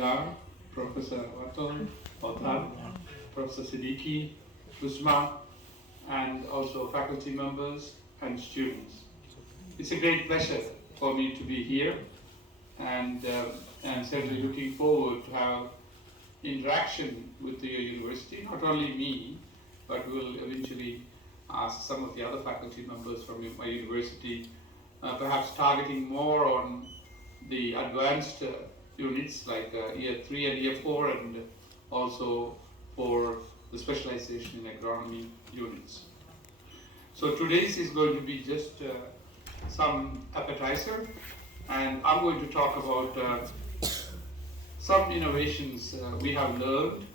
Gar, Professor Watal, Othan, Professor Siddiqui, Usma, and also faculty members and students. It's a great pleasure for me to be here, and certainly looking forward to have interaction with your university, not only me, but we'll eventually ask some of the other faculty members from my university, perhaps targeting more on the advanced units like year 3 and year 4, and also for the specialization in agronomy units. So today's is going to be just some appetizer, and I'm going to talk about some innovations we have learned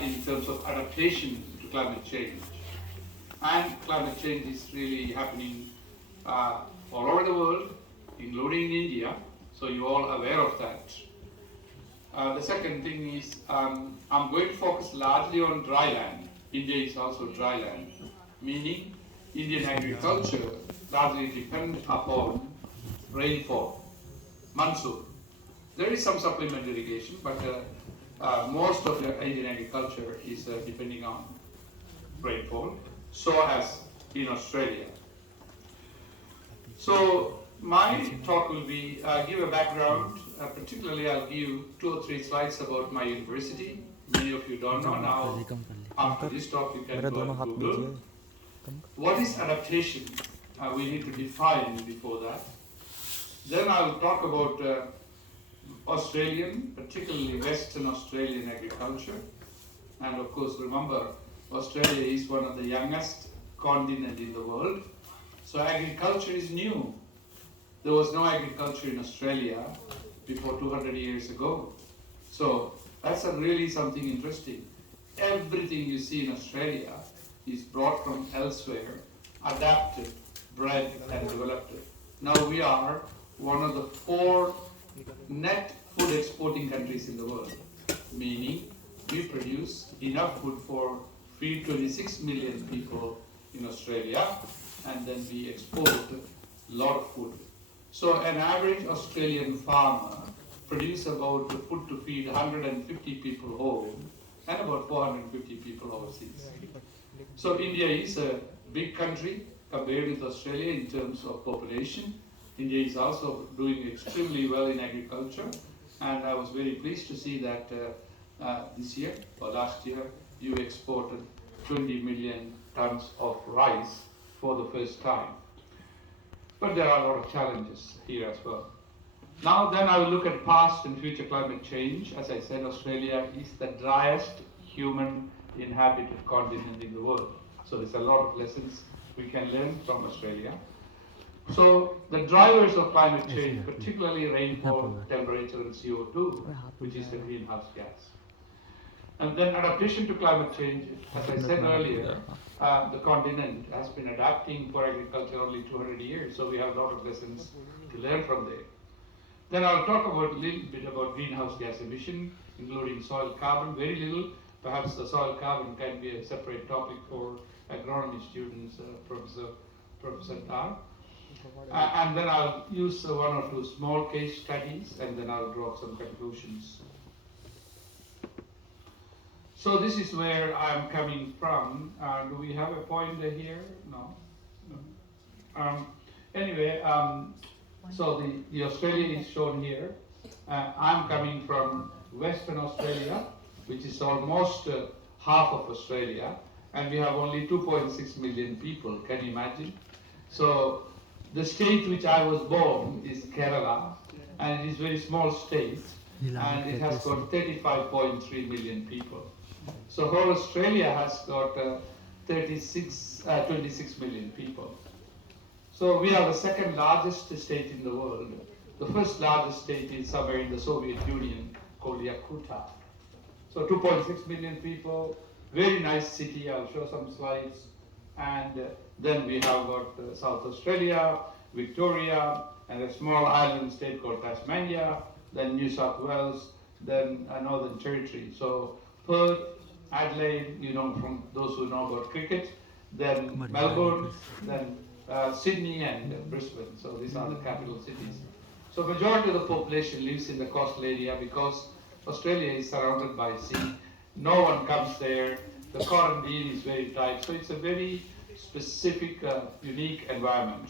in terms of adaptation to climate change. And climate change is really happening all over the world, including in India, so you're all aware of that. The second thing is I'm going to focus largely on dryland. India is also dryland, meaning Indian agriculture largely depends upon rainfall, monsoon. There is some supplementary irrigation, but most of the Indian agriculture is depending on rainfall, so as in Australia. So my talk will be give a background. Particularly, I'll give 2 or 3 slides about my university. Many of you don't know now. After this talk, you can go to Google. What is adaptation? We need to define before that. Then I'll talk about Australian, particularly Western Australian agriculture. And of course, remember, Australia is one of the youngest continent in the world. So agriculture is new. There was no agriculture in Australia before 200 years ago. So that's really something interesting. Everything you see in Australia is brought from elsewhere, adapted, bred and developed. Now we are one of the 4 net food exporting countries in the world, meaning we produce enough food for feed 26 million people in Australia, and then we export a lot of food. So an average Australian farmer produces about food to feed 150 people home and about 450 people overseas. So India is a big country compared with Australia in terms of population. India is also doing extremely well in agriculture, and I was very pleased to see that this year or last year you exported 20 million tons of rice for the first time. But there are a lot of challenges here as well. Now then I will look at past and future climate change. As I said, Australia is the driest human inhabited continent in the world. So there's a lot of lessons we can learn from Australia. So the drivers of climate change, particularly rainfall, temperature and CO2, which is the greenhouse gas. And then adaptation to climate change, as I said earlier, the continent has been adapting for agriculture only 200 years, so we have a lot of lessons to learn from there. Then I'll talk about a little bit about greenhouse gas emission, including soil carbon, very little. Perhaps the soil carbon can be a separate topic for agronomy students, Professor Tar. And then I'll use 1 or 2 small case studies, and then I'll draw some conclusions. So this is where I'm coming from. Do we have a pointer here? No. Anyway, so the Australia is shown here. I'm coming from Western Australia, which is almost half of Australia, and we have only 2.6 million people. Can you imagine? So the state which I was born is Kerala, and it is a very small state, and it has got 35.3 million people. So whole Australia has got 26 million people. So we are the second largest state in the world. The first largest state is somewhere in the Soviet Union called Yakutia. So 2.6 million people, very nice city. I'll show some slides. And then we have got South Australia, Victoria, and a small island state called Tasmania, then New South Wales, then Northern Territory. So Perth, Adelaide, you know, from those who know about cricket, then Melbourne, then Sydney and Brisbane. So these are the capital cities. So majority of the population lives in the coastal area because Australia is surrounded by sea. No one comes there. The quarantine is very tight. So it's a very specific, unique environment.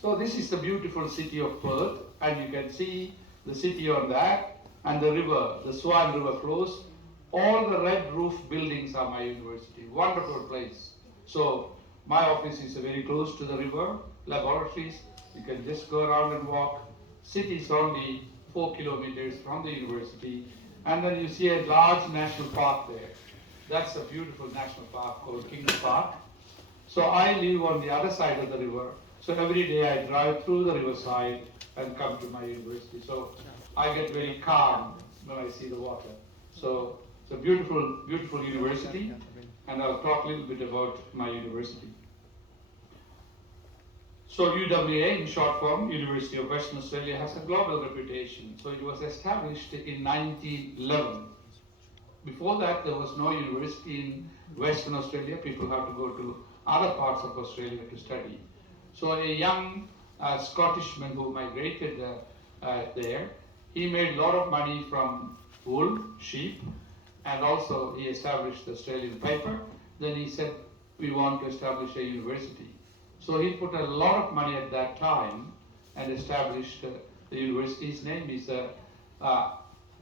So this is the beautiful city of Perth, and you can see the city on that, and the river, the Swan River flows. All the red roof buildings are my university. Wonderful place. So my office is very close to the river, laboratories. You can just go around and walk. City is only 4 kilometers from the university. And then you see a large national park there. That's a beautiful national park called Kings Park. So I live on the other side of the river. So every day I drive through the riverside and come to my university. So I get very calm when I see the water. So it's a beautiful, beautiful university. And I'll talk a little bit about my university. So UWA, in short form, University of Western Australia, has a global reputation. So it was established in 1911. Before that, there was no university in Western Australia. People have to go to other parts of Australia to study. So a young Scottishman who migrated there, he made a lot of money from wool, sheep, and also he established the Australian paper. Then he said, we want to establish a university. So he put a lot of money at that time and established the university. His name is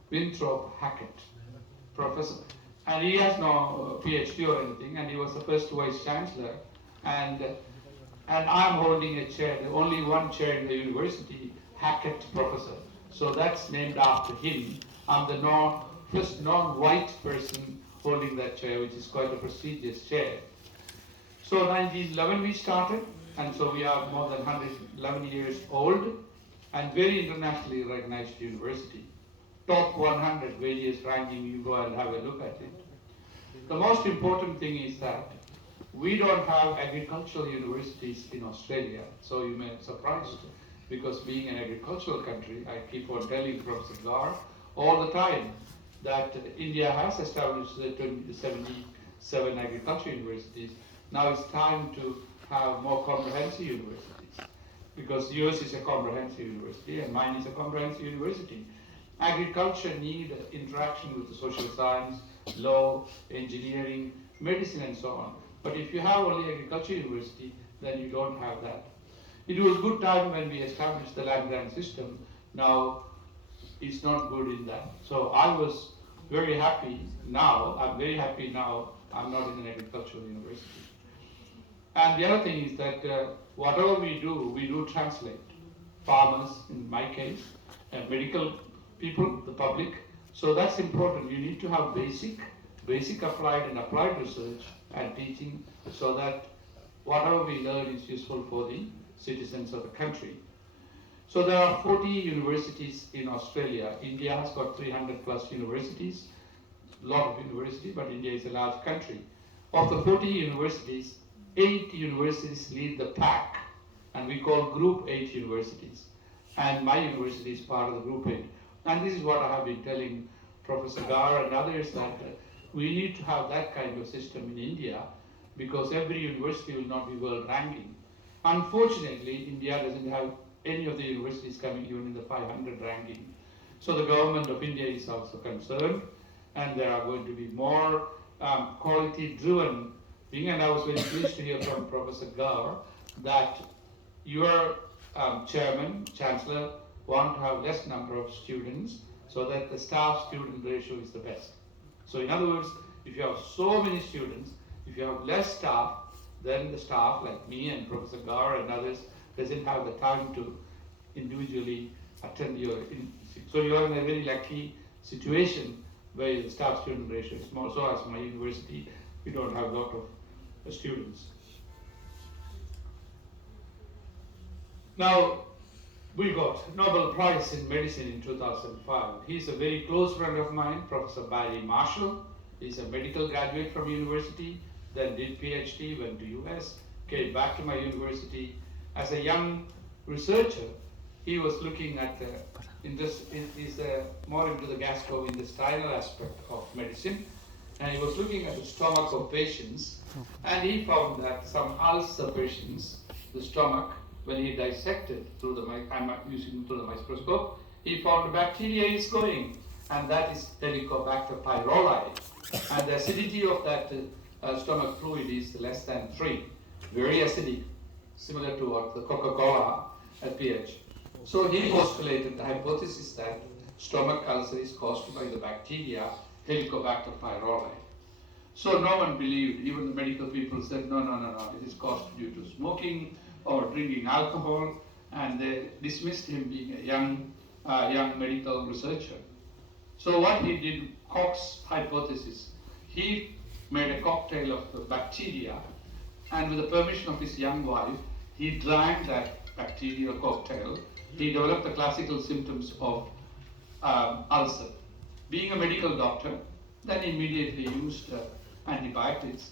Winthrop Hackett, professor. And he has no PhD or anything, and he was the first vice chancellor. And I'm holding a chair, the only one chair in the university, Hackett professor. So that's named after him. I'm the first non-white person holding that chair, which is quite a prestigious chair. So 1911 we started, and so we are more than 111 years old, and very internationally recognized university. Top 100 various ranking, you go and have a look at it. The most important thing is that we don't have agricultural universities in Australia, so you may be surprised, because being an agricultural country, I keep on telling Professor Gar all the time that India has established the 77 agricultural universities. Now it's time to have more comprehensive universities, because yours is a comprehensive university and mine is a comprehensive university. Agriculture needs interaction with the social science, law, engineering, medicine, and so on. But if you have only agriculture university, then you don't have that. It was a good time when we established the land grant system. Now it's not good in that. So I was very happy now. I'm very happy now. I'm not in an agricultural university. And the other thing is that whatever we do translate. Farmers, in my case, and medical people, the public. So that's important. You need to have basic applied and applied research and teaching, so that whatever we learn is useful for the citizens of the country. So there are 40 universities in Australia. India has got 300 plus universities, a lot of universities, but India is a large country. Of the 40 universities, 8 universities lead the pack, and we call Group 8 universities. And my university is part of the Group 8. And this is what I have been telling Professor Gar and others, that we need to have that kind of system in India, because every university will not be world ranking. Unfortunately, India doesn't have any of the universities coming even in the 500 ranking. So the government of India is also concerned, and there are going to be more quality-driven thing. And I was very pleased to hear from Professor Gar that your chairman, chancellor, want to have less number of students so that the staff-student ratio is the best. So in other words, if you have so many students, if you have less staff, then the staff like me and Professor Gar and others doesn't have the time to individually attend your. So you are in a very lucky situation where the staff-student ratio is small. So as my university, we don't have a lot of students. Now, we got Nobel Prize in Medicine in 2005. He's a very close friend of mine, Professor Barry Marshall. He's a medical graduate from university, then did PhD, went to US, came back to my university. As a young researcher, he was looking at he's more into the gastrointestinal aspect of medicine, and he was looking at the stomach of patients, and he found that some ulcer patients, the stomach, when he dissected through the microscope, he found a bacteria is going, and that is Helicobacter pylori. And the acidity of that stomach fluid is less than 3, very acidic, similar to what the Coca-Cola at pH. So he postulated the hypothesis that stomach ulcer is caused by the bacteria Helicobacter pylori. So no one believed, even the medical people said, no, it is caused due to smoking or drinking alcohol, and they dismissed him being a young medical researcher. So what he did, Koch's hypothesis, he made a cocktail of the bacteria, and with the permission of his young wife, he drank that bacterial cocktail. He developed the classical symptoms of ulcer. Being a medical doctor, then immediately used antibiotics.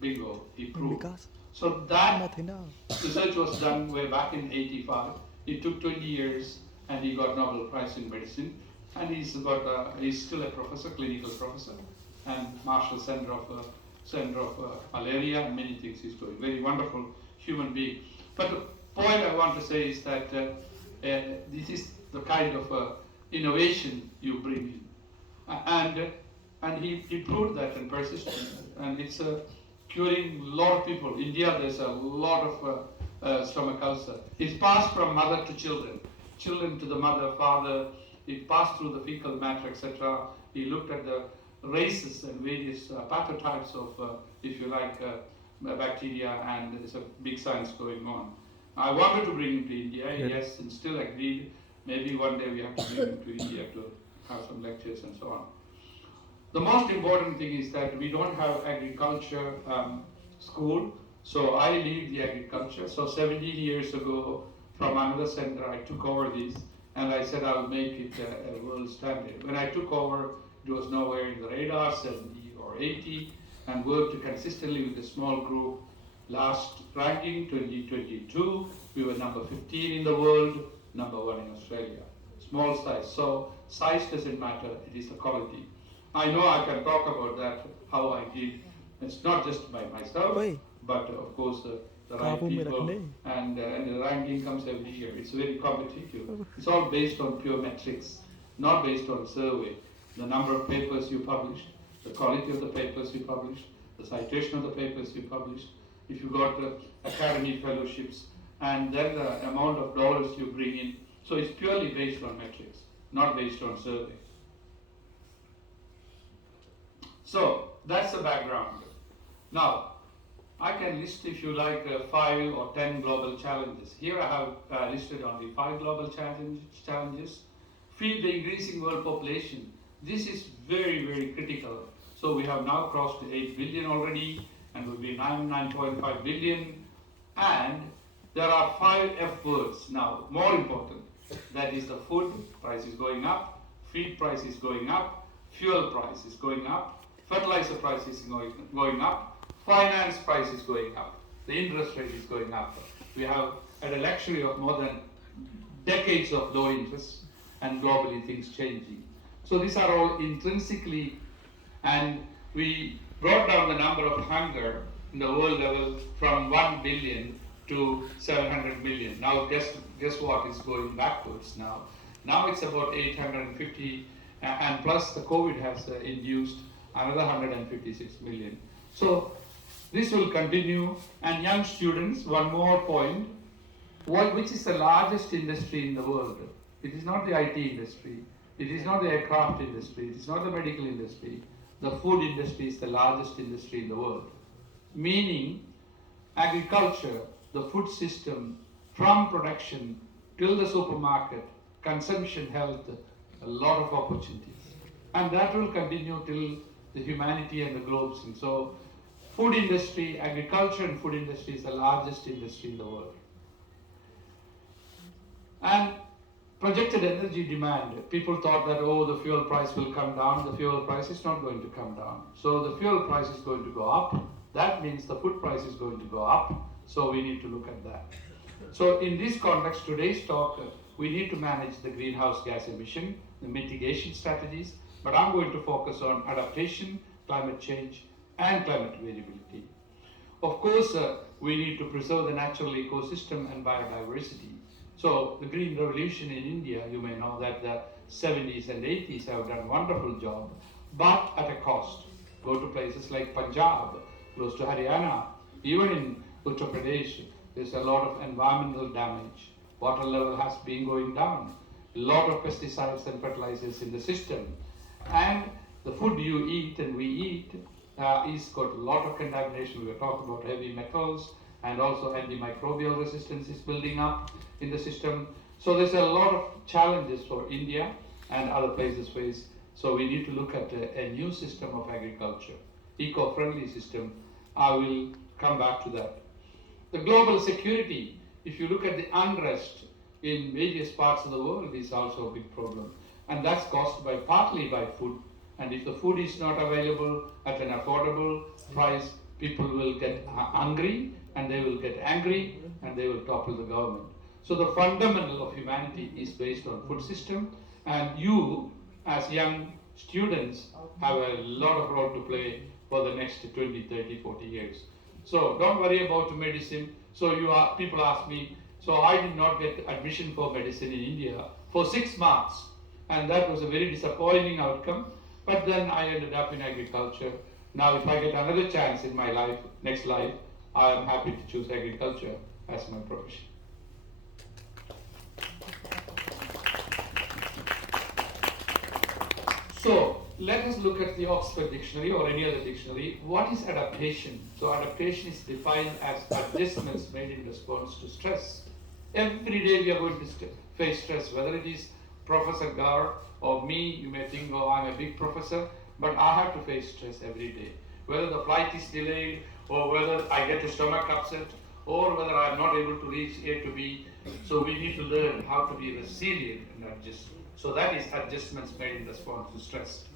Bingo, he proved. So that research was done way back in '85. It took 20 years, and he got Nobel Prize in Medicine. And he's still a professor, clinical professor, and Marshall Center of Malaria and many things he's doing. Very wonderful human being. But the point I want to say is that this is the kind of innovation you bring in. And he proved that and persisted. And it's curing a lot of people. India, there's a lot of stomach ulcer. It's passed from mother to children, children to the mother, father. It passed through the fecal matter, etc. He looked at the races and various pathotypes of, if you like, bacteria, and there's a big science going on. I wanted to bring him to India, yes, and still agreed. Maybe one day we have to bring him to India to have some lectures and so on. The most important thing is that we don't have agriculture school, so I lead the agriculture. So 17 years ago, from another center, I took over this, and I said I'll make it a world standard. When I took over, it was nowhere in the radar, 70 or 80, and worked consistently with a small group. Last ranking, 2022, we were number 15 in the world, number 1 in Australia. Small size, so size doesn't matter, it is the quality. I know I can talk about that, how I did. It's not just by myself, but of course the right people, and the ranking comes every year. It's very competitive. It's all based on pure metrics, not based on survey. The number of papers you publish, the quality of the papers you publish, the citation of the papers you publish, if you got academy fellowships, and then the amount of dollars you bring in. So it's purely based on metrics, not based on survey. So that's the background. Now, I can list, if you like, 5 or 10 global challenges. Here I have listed only 5 global challenges. Feed the increasing world population. This is very, very critical. So we have now crossed 8 billion already, and will be 9.5 billion. And there are 5 F words now, more important. That is the food price is going up, feed price is going up, fuel price is going up, fertilizer price is going up, finance price is going up, the interest rate is going up. We have had a luxury of more than decades of low interest, and globally things changing. So these are all intrinsically, and we brought down the number of hunger in the world level from 1 billion to 700 million. Now guess what is going backwards now. Now it's about 850, and plus the COVID has induced another 156 million. So this will continue. And young students, one more point, which is the largest industry in the world? It is not the IT industry, it is not the aircraft industry, it is not the medical industry. The food industry is the largest industry in the world. Meaning, agriculture, the food system, from production till the supermarket, consumption, health, a lot of opportunities. And that will continue till the humanity and the globe. And so, food industry, agriculture and food industry is the largest industry in the world. And projected energy demand. People thought that, oh, the fuel price will come down. The fuel price is not going to come down. So the fuel price is going to go up. That means the food price is going to go up. So we need to look at that. So in this context, today's talk, we need to manage the greenhouse gas emission, the mitigation strategies, but I'm going to focus on adaptation, climate change, and climate variability. Of course, we need to preserve the natural ecosystem and biodiversity. So the Green Revolution in India, you may know that the 70s and 80s have done a wonderful job, but at a cost. Go to places like Punjab, close to Haryana, even in Uttar Pradesh, there's a lot of environmental damage. Water level has been going down. A lot of pesticides and fertilizers in the system. And the food you eat and we eat is got a lot of contamination. We were talking about heavy metals, and also antimicrobial resistance is building up in the system. So there's a lot of challenges for India and other places face. So we need to look at a new system of agriculture, eco-friendly system. I will come back to that. The global security, if you look at the unrest in various parts of the world, is also a big problem. And that's caused by partly by food. And if the food is not available at an affordable price, people will get hungry and they will get angry and they will topple the government. So the fundamental of humanity is based on food system, and you as young students have a lot of role to play for the next 20, 30, 40 years. So don't worry about medicine. So people ask me, so I did not get admission for medicine in India for 6 months, and that was a very disappointing outcome. But then I ended up in agriculture. Now if I get another chance in my life, next life, I am happy to choose agriculture as my profession. So let us look at the Oxford Dictionary or any other dictionary. What is adaptation? So adaptation is defined as adjustments made in response to stress. Every day we are going to face stress, whether it is Professor Gar or me. You may think, oh, I'm a big professor, but I have to face stress every day. Whether the flight is delayed, or whether I get a stomach upset, or whether I'm not able to reach A to B. So we need to learn how to be resilient and adjust. So that is adjustments made in response to stress.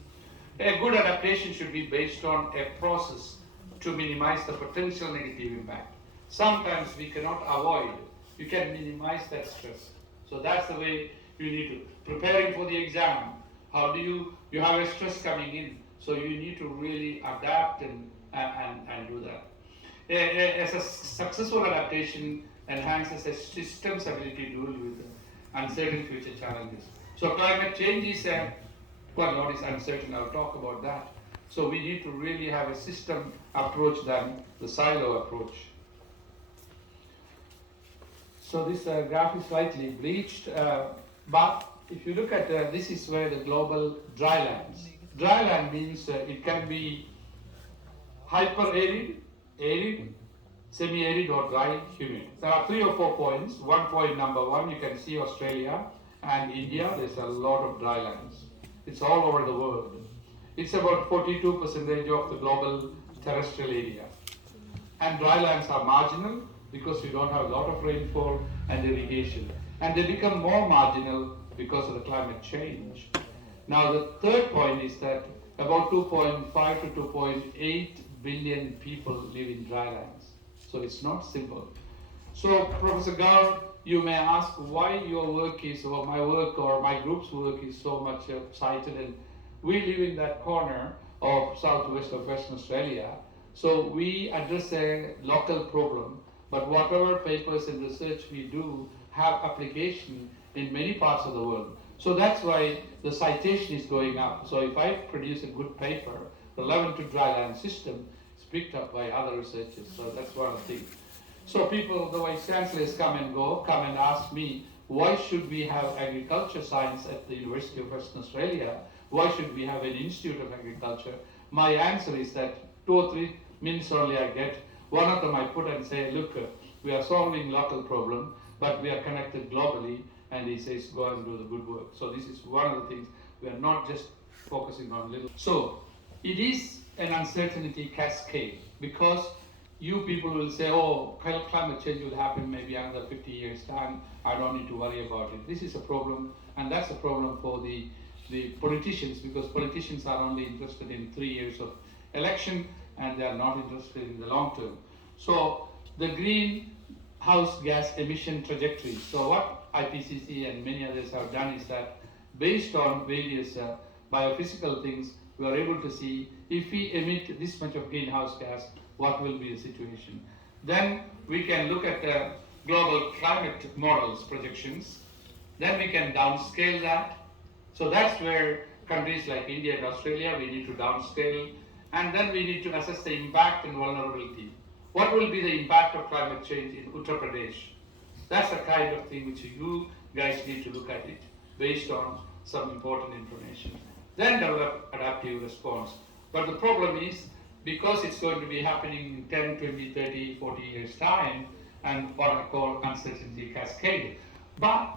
A good adaptation should be based on a process to minimize the potential negative impact. Sometimes we cannot avoid, you can minimize that stress. So that's the way you need to, preparing for the exam, how do you have a stress coming in, so you need to really adapt and do that. A successful adaptation enhances a system's ability to deal with uncertain future challenges. So climate change is what is uncertain, I'll talk about that. So we need to really have a system approach than the silo approach. So this graph is slightly bleached, but if you look at this is where the global drylands. Dryland means it can be hyper-arid, arid, semi-arid or dry, humid. There are 3 or 4 points. One point, number 1, you can see Australia and India. There's a lot of drylands. It's all over the world. It's about 42% of the global terrestrial area. And drylands are marginal because we don't have a lot of rainfall and irrigation. And they become more marginal because of the climate change. Now the third point is that about 2.5 to 2.8 billion people live in drylands. So it's not simple. So Professor Gar, you may ask why your work is, or my work or my group's work is so much cited, and we live in that corner of southwest of Western Australia. So we address a local problem, but whatever papers and research we do have application in many parts of the world. So that's why the citation is going up. So if I produce a good paper, the relevant to dryland system is picked up by other researchers. So that's one of the things. So people, the vice chancellors come and ask me, why should we have agriculture science at the University of Western Australia? Why should we have an Institute of Agriculture? My answer is that 2 or 3 minutes only I get. One of them I put and say, look, we are solving local problem, but we are connected globally. And he says, go and do the good work. So this is one of the things. We are not just focusing on little. So it is an uncertainty cascade, because you people will say, oh, climate change will happen maybe another 50 years time. I don't need to worry about it. This is a problem, and that's a problem for the politicians, because politicians are only interested in 3 years of election, and they are not interested in the long term. So the greenhouse gas emission trajectory. So what IPCC and many others have done is that based on various biophysical things, we are able to see if we emit this much of greenhouse gas, what will be the situation. Then we can look at global climate models projections. Then we can downscale that. So that's where countries like India and Australia, we need to downscale. And then we need to assess the impact and vulnerability. What will be the impact of climate change in Uttar Pradesh? That's the kind of thing which you guys need to look at it based on some important information. Then develop adaptive response. But the problem is, because it's going to be happening in 10, 20, 30, 40 years time, and what I call uncertainty cascade. But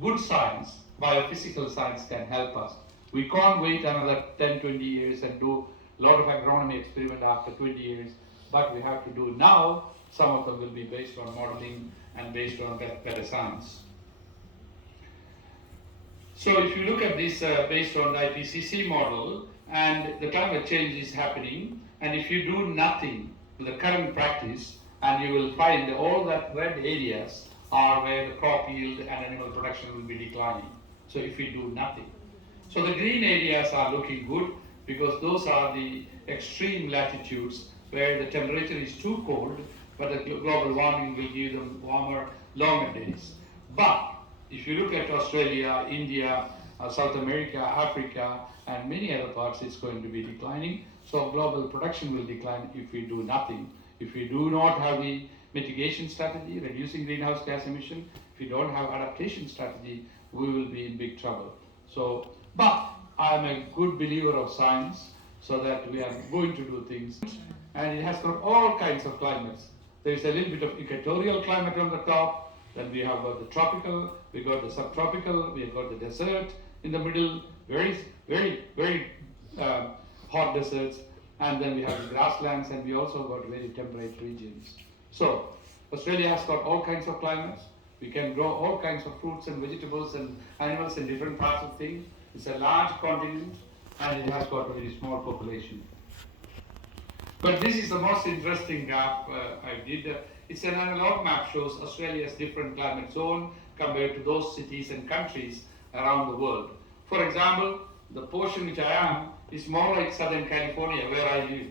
good science, biophysical science can help us. We can't wait another 10, 20 years and do a lot of agronomy experiment after 20 years, but we have to do now. Some of them will be based on modeling and based on better science. So if you look at this based on the IPCC model, and the climate change is happening, and if you do nothing with the current practice, and you will find all that red areas are where the crop yield and animal production will be declining. So if we do nothing. So the green areas are looking good because those are the extreme latitudes where the temperature is too cold, but the global warming will give them warmer, longer days. But if you look at Australia, India, South America, Africa, and many other parts, it's going to be declining. So global production will decline if we do nothing. If we do not have the mitigation strategy, reducing greenhouse gas emission, if we don't have adaptation strategy, we will be in big trouble. So, but I'm a good believer of science, so that we are going to do things. And it has got all kinds of climates. There is a little bit of equatorial climate on the top, then we have got the tropical, we got the subtropical, we have got the desert in the middle, very hot deserts, and then we have the grasslands, and we also got very temperate regions. So Australia has got all kinds of climates. We can grow all kinds of fruits and vegetables and animals in different parts of things. It's a large continent, and it has got a very small population. But this is the most interesting graph I did. It's an analog map, shows Australia's different climate zone compared to those cities and countries around the world. For example, the portion which I am is more like Southern California, where I live.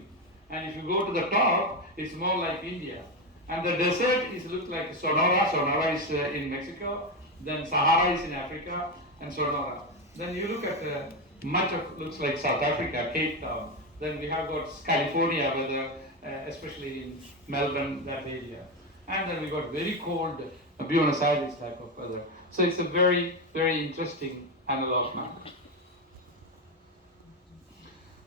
And if you go to the top, it's more like India. And the desert looks like Sonora. Sonora is in Mexico. Then Sahara is in Africa, and Sonora. Then you look at much of looks like South Africa, Cape Town. Then we have got California, weather, especially in Melbourne, that area. And then we got very cold Buenos Aires type of weather. So it's a very, very interesting analog map.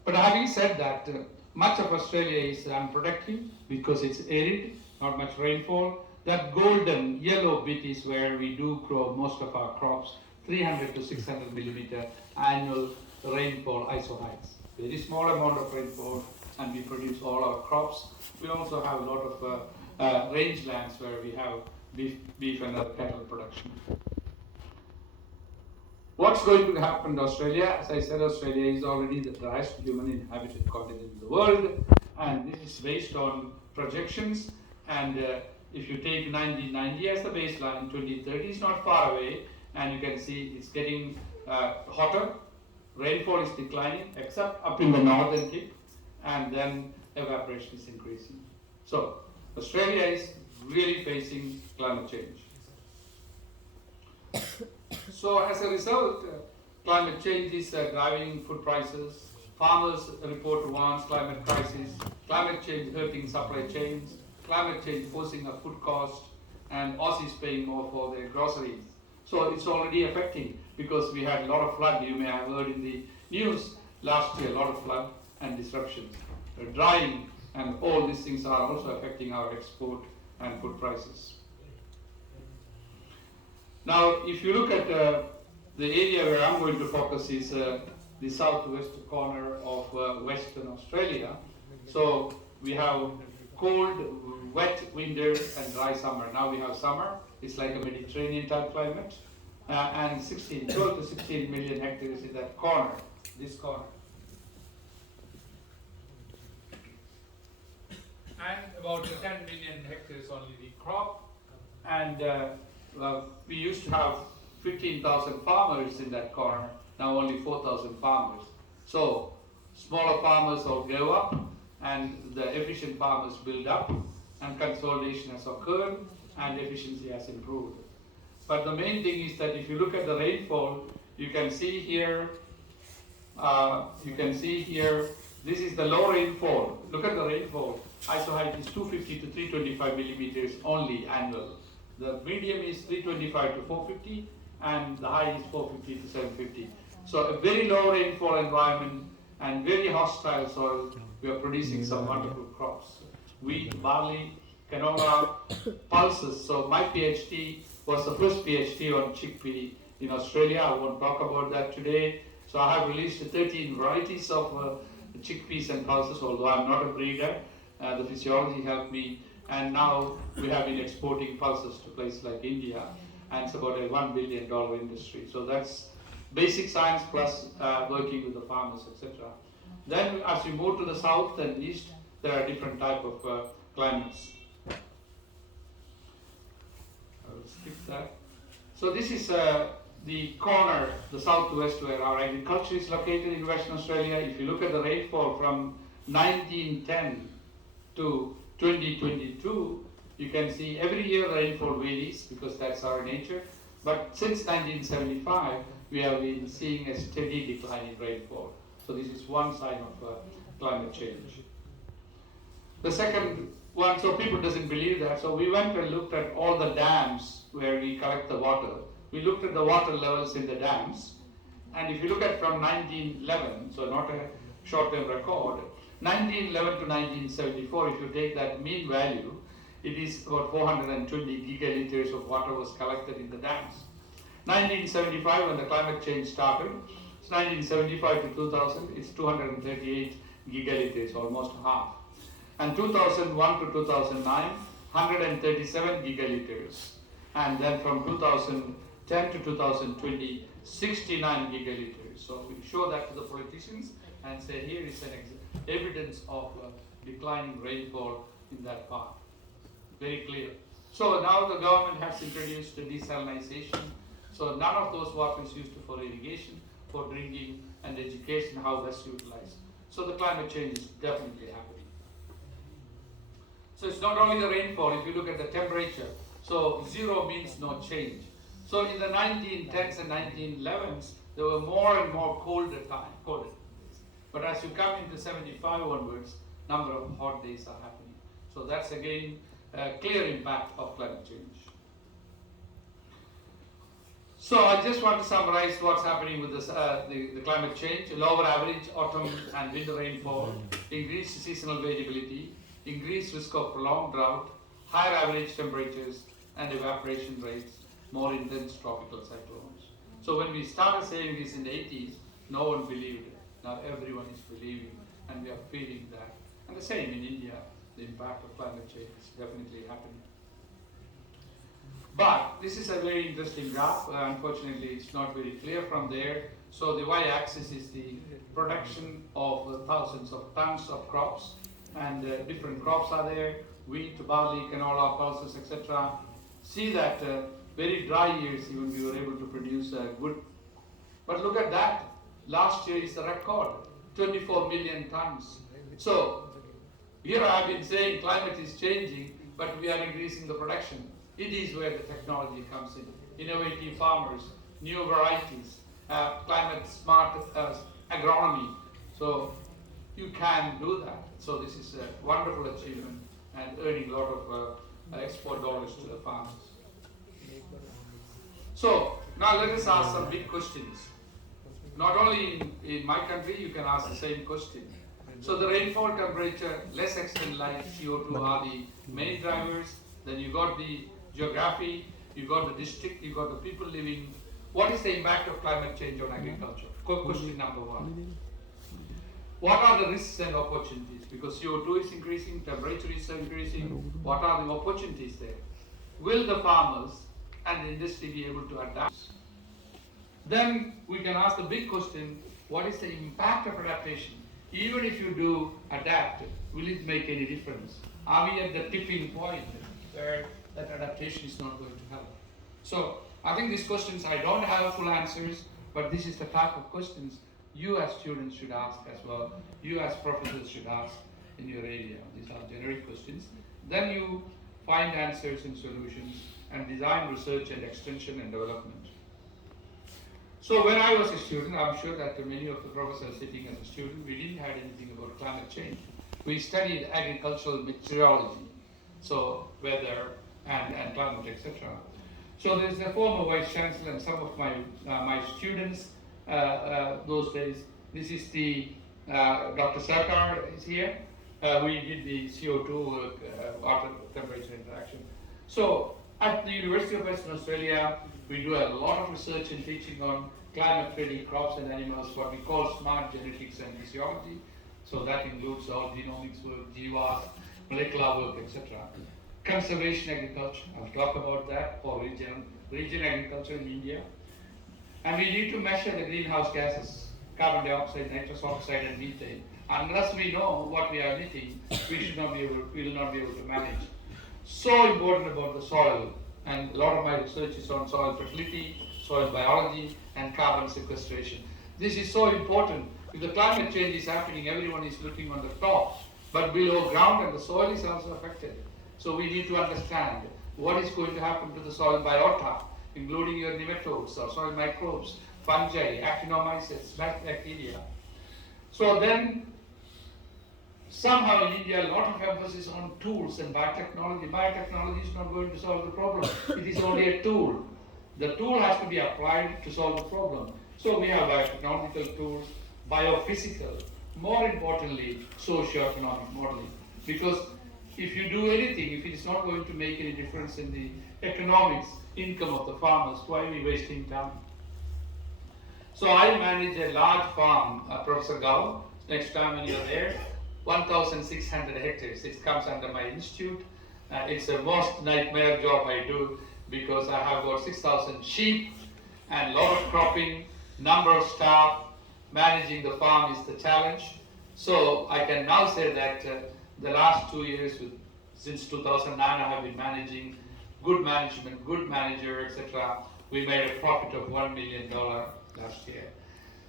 But having said that, much of Australia is unproductive because it's arid, not much rainfall. That golden yellow bit is where we do grow most of our crops, 300 to 600 millimeter annual rainfall isohydrates. Very small amount of rainfall, and we produce all our crops. We also have a lot of rangelands where we have beef and other cattle production. What's going to happen to Australia? As I said, Australia is already the driest human inhabited continent in the world, and this is based on projections. And if you take 1990 as the baseline, 2030 is not far away, and you can see it's getting hotter. Rainfall is declining, except up in the northern tip, and then evaporation is increasing. So Australia is really facing climate change. So as a result, climate change is driving food prices. Farmers report warns climate crisis, climate change hurting supply chains, climate change forcing a food cost, and Aussies paying more for their groceries. So it's already affecting, because we had a lot of flood. You may have heard in the news last year, a lot of flood and disruptions. Drying and all these things are also affecting our export and food prices. Now, if you look at the area where I'm going to focus is the southwest corner of Western Australia. So we have cold, wet winter and dry summer. Now we have summer. It's like a Mediterranean type climate. And 12 to 16 million hectares in that corner, this corner. And about 10 million hectares only we crop. And we used to have 15,000 farmers in that corner, now only 4,000 farmers. So smaller farmers all go up, and the efficient farmers build up, and consolidation has occurred, and efficiency has improved. But the main thing is that if you look at the rainfall, you can see here, this is the low rainfall. Look at the rainfall. ISO height is 250 to 325 millimeters only annual. The medium is 325 to 450, and the high is 450 to 750. So a very low rainfall environment and very hostile soil, we are producing some wonderful crops. Wheat, barley, canola, pulses. So my PhD was the first PhD on chickpea in Australia. I won't talk about that today. So I have released 13 varieties of chickpeas and pulses, although I'm not a breeder. The physiology helped me, and now we have been exporting pulses to places like India, and it's about a $1 billion industry. So that's basic science plus working with the farmers, etc. Then as we move to the south and east, there are different type of climates. I will skip that. So this is the corner, the southwest, where our agriculture is located in Western Australia. If you look at the rainfall from 1910 to 2022, you can see every year the rainfall varies because that's our nature. But since 1975, we have been seeing a steady decline in rainfall. So this is one sign of climate change. The second one, so people doesn't believe that. So we went and looked at all the dams where we collect the water. We looked at the water levels in the dams. And if you look at from 1911, so not a short-term record, 1911 to 1974, if you take that mean value, it is about 420 gigaliters of water was collected in the dams. 1975, when the climate change started, it's 1975 to 2000, it's 238 gigaliters, almost half. And 2001 to 2009, 137 gigaliters. And then from 2010 to 2020, 69 gigaliters. So we show that to the politicians and say here is an evidence of declining rainfall in that part. Very clear. So now the government has introduced the desalination. So none of those water is used for irrigation, for drinking and education, how that's utilized. So the climate change is definitely happening. So it's not only the rainfall, if you look at the temperature, so zero means no change. So in the 1910s and 1911s, there were more and more colder days. But as you come into 75 onwards, number of hot days are happening. So that's again a clear impact of climate change. So I just want to summarize what's happening with this, the climate change. Lower average autumn and winter rainfall, increased seasonal variability, increased risk of prolonged drought, higher average temperatures and evaporation rates, more intense tropical cyclones. So when we started saying this in the 80s, no one believed it. Now everyone is believing, and we are feeling that. And the same in India, the impact of climate change is definitely happening. But this is a very interesting graph. Unfortunately, it's not very clear from there. So the y-axis is the production of thousands of tons of crops, and different crops are there: wheat, barley, canola, pulses, etc. See that very dry years, even we were able to produce good. But look at that. Last year is the record, 24 million tons. So here I have been saying climate is changing, but we are increasing the production. It is where the technology comes in. Innovative farmers, new varieties, climate smart agronomy. So you can do that. So this is a wonderful achievement and earning a lot of export dollars to the farmers. So now let us ask some big questions. Not only in my country, you can ask the same question. So the rainfall, temperature, less extent light, CO2 are the main drivers. Then you got the geography, you got the district, you got the people living. What is the impact of climate change on agriculture? Question number one. What are the risks and opportunities? Because CO2 is increasing, temperature is increasing. What are the opportunities there? Will the farmers and the industry be able to adapt? Then we can ask the big question, what is the impact of adaptation? Even if you do adapt, will it make any difference? Are we at the tipping point where that adaptation is not going to help? So I think these questions, I don't have full answers, but this is the type of questions you as students should ask as well. You as professors should ask in your area. These are generic questions. Then you find answers and solutions, and design research and extension and development. So when I was a student, I'm sure that many of the professors sitting as a student, we didn't have anything about climate change. We studied agricultural meteorology, so weather and climate, etc. So there's a former vice chancellor and some of my students those days. This is the Dr. Sarkar is here. We did the CO2 work, water temperature interaction. So at the University of Western Australia, we do a lot of research and teaching on climate-friendly crops and animals, what we call smart genetics and physiology. So that includes all genomics work, GWAS, molecular work, etc. Conservation agriculture, I'll talk about that for region agriculture in India. And we need to measure the greenhouse gases, carbon dioxide, nitrous oxide, and methane. Unless we know what we are emitting, we will not be able to manage. So important about the soil, and a lot of my research is on soil fertility, soil biology, and carbon sequestration. This is so important. If the climate change is happening, everyone is looking on the top, but below ground and the soil is also affected. So we need to understand what is going to happen to the soil biota, including your nematodes or soil microbes, fungi, actinomycetes, bacteria. So then, somehow in India, a lot of emphasis on tools and biotechnology. Biotechnology is not going to solve the problem. It is only a tool. The tool has to be applied to solve the problem. So we have biotechnological tools, biophysical, more importantly, socio-economic modeling. Because if you do anything, if it is not going to make any difference in the economics, income of the farmers, why are we wasting time? So I manage a large farm, Professor Gao, next time when you're there, 1,600 hectares. It comes under my institute. It's the most nightmare job I do because I have about 6,000 sheep and a lot of cropping, number of staff, managing the farm is the challenge. So I can now say that the last 2 years, since 2009, I have been managing good management, good manager, etc. We made a profit of $1 million last year.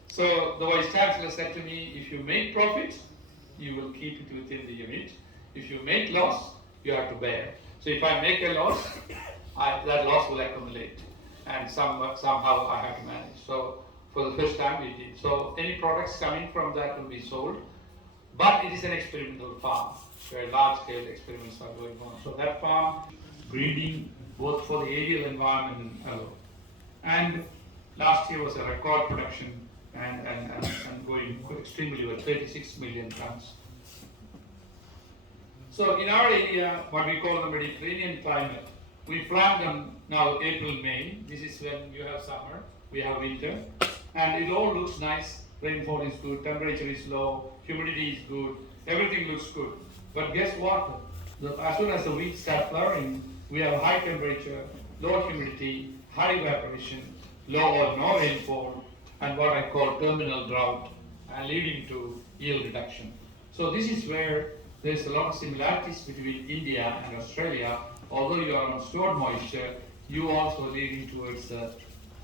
So the Vice Chancellor said to me, if you make profit, you will keep it within the unit. If you make loss, you have to bear. So if I make a loss, that loss will accumulate. And somehow I have to manage. So for the first time we did. So any products coming from that will be sold. But it is an experimental farm where large-scale experiments are going on. So that farm, breeding both for the aerial environment and alone. And last year was a record production and going extremely well, 36 million tons. So in our area, what we call the Mediterranean climate, we plant them now April, May. This is when you have summer, we have winter. And it all looks nice. Rainfall is good, temperature is low, humidity is good, everything looks good. But guess what? As soon as the weeds start flowering, we have high temperature, low humidity, high evaporation, low or no rainfall, and what I call terminal drought, leading to yield reduction. So this is where there's a lot of similarities between India and Australia. Although you are on stored moisture, you also leading towards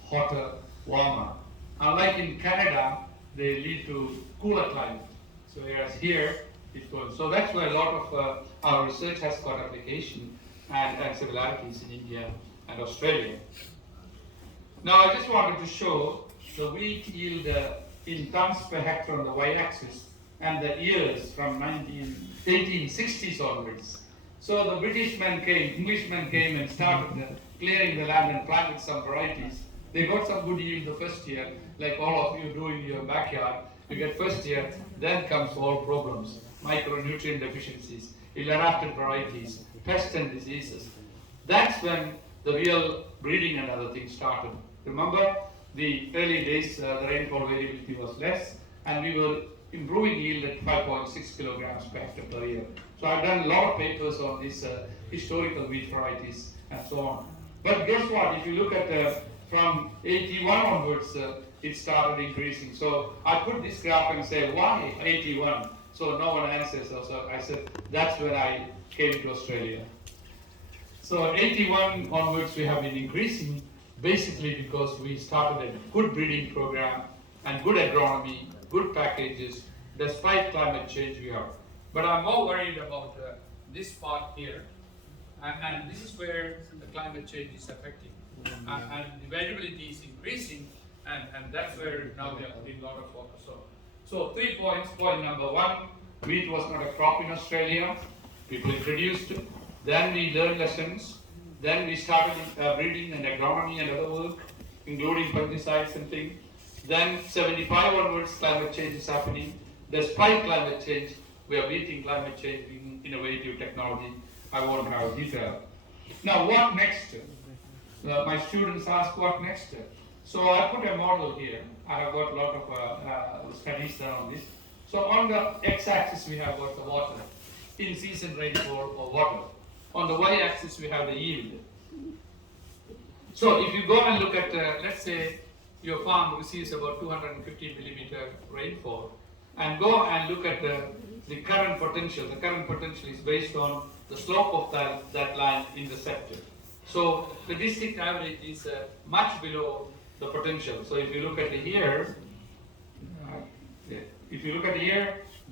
hotter, warmer. Unlike in Canada, they lead to cooler climate. So whereas here, it goes. So that's why a lot of our research has got application and similarities in India and Australia. Now I just wanted to show the wheat yield in tons per hectare on the y-axis and the years from 1860s onwards. So the Englishmen came and started clearing the land and planted some varieties. They got some good yield the first year, like all of you do in your backyard. You get first year, then comes all problems, micronutrient deficiencies, ill-adapted varieties, pests and diseases. That's when the real breeding and other things started. Remember, the early days, the rainfall variability was less, and we were improving yield at 5.6 kilograms per hectare per year. So I've done a lot of papers on these historical wheat varieties and so on. But guess what? If you look at from 81 onwards, it started increasing. So I put this graph and say, why 81? So no one answers. So I said, that's when I came to Australia. So 81 onwards, we have been increasing, basically because we started a good breeding program and good agronomy, good packages, despite climate change we are. But I'm more worried about this part here. And this is where the climate change is affecting. And the variability is increasing, and that's where now we are putting a lot of focus on. So 3 points. Point number 1, wheat was not a crop in Australia. People introduced it. Then we learned lessons. Then we started breeding and agronomy and other work, including fungicides and things. Then 75 onwards, climate change is happening. Despite climate change, we are beating climate change in innovative technology. I won't have detail. Now, what next? My students ask what next. So I put a model here. I have got a lot of studies done on this. So on the x-axis we have got the water, in-season rainfall or water. On the y-axis we have the yield. So if you go and look at, let's say your farm receives about 250 millimeter rainfall, and go and look at the current potential. The current potential is based on the slope of that line in the sector. So the district average is much below the potential. So if you look at here,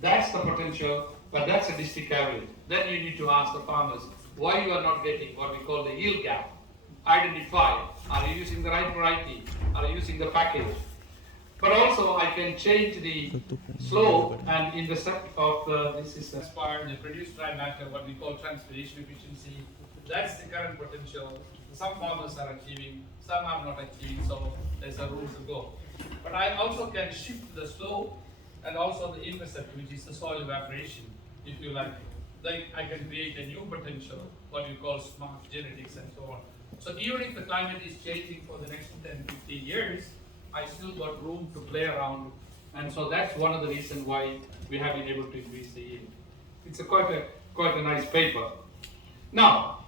that's the potential, but that's a district average. Then you need to ask the farmers why you are not getting what we call the yield gap. Identify, are you using the right variety? Are you using the package? But also I can change the slope, and in the set of this is inspired the produced dry matter, what we call transpiration efficiency. That's the current potential. Some farmers are achieving, some are not achieving, so there's a room to go. But I also can shift the slope and also the intercept, which is the soil evaporation, if you like. Then I can create a new potential, what you call smart genetics and so on. So even if the climate is changing for the next 10, 15 years, I still got room to play around. And so that's one of the reasons why we have been able to increase the yield. It's quite a nice paper. Now,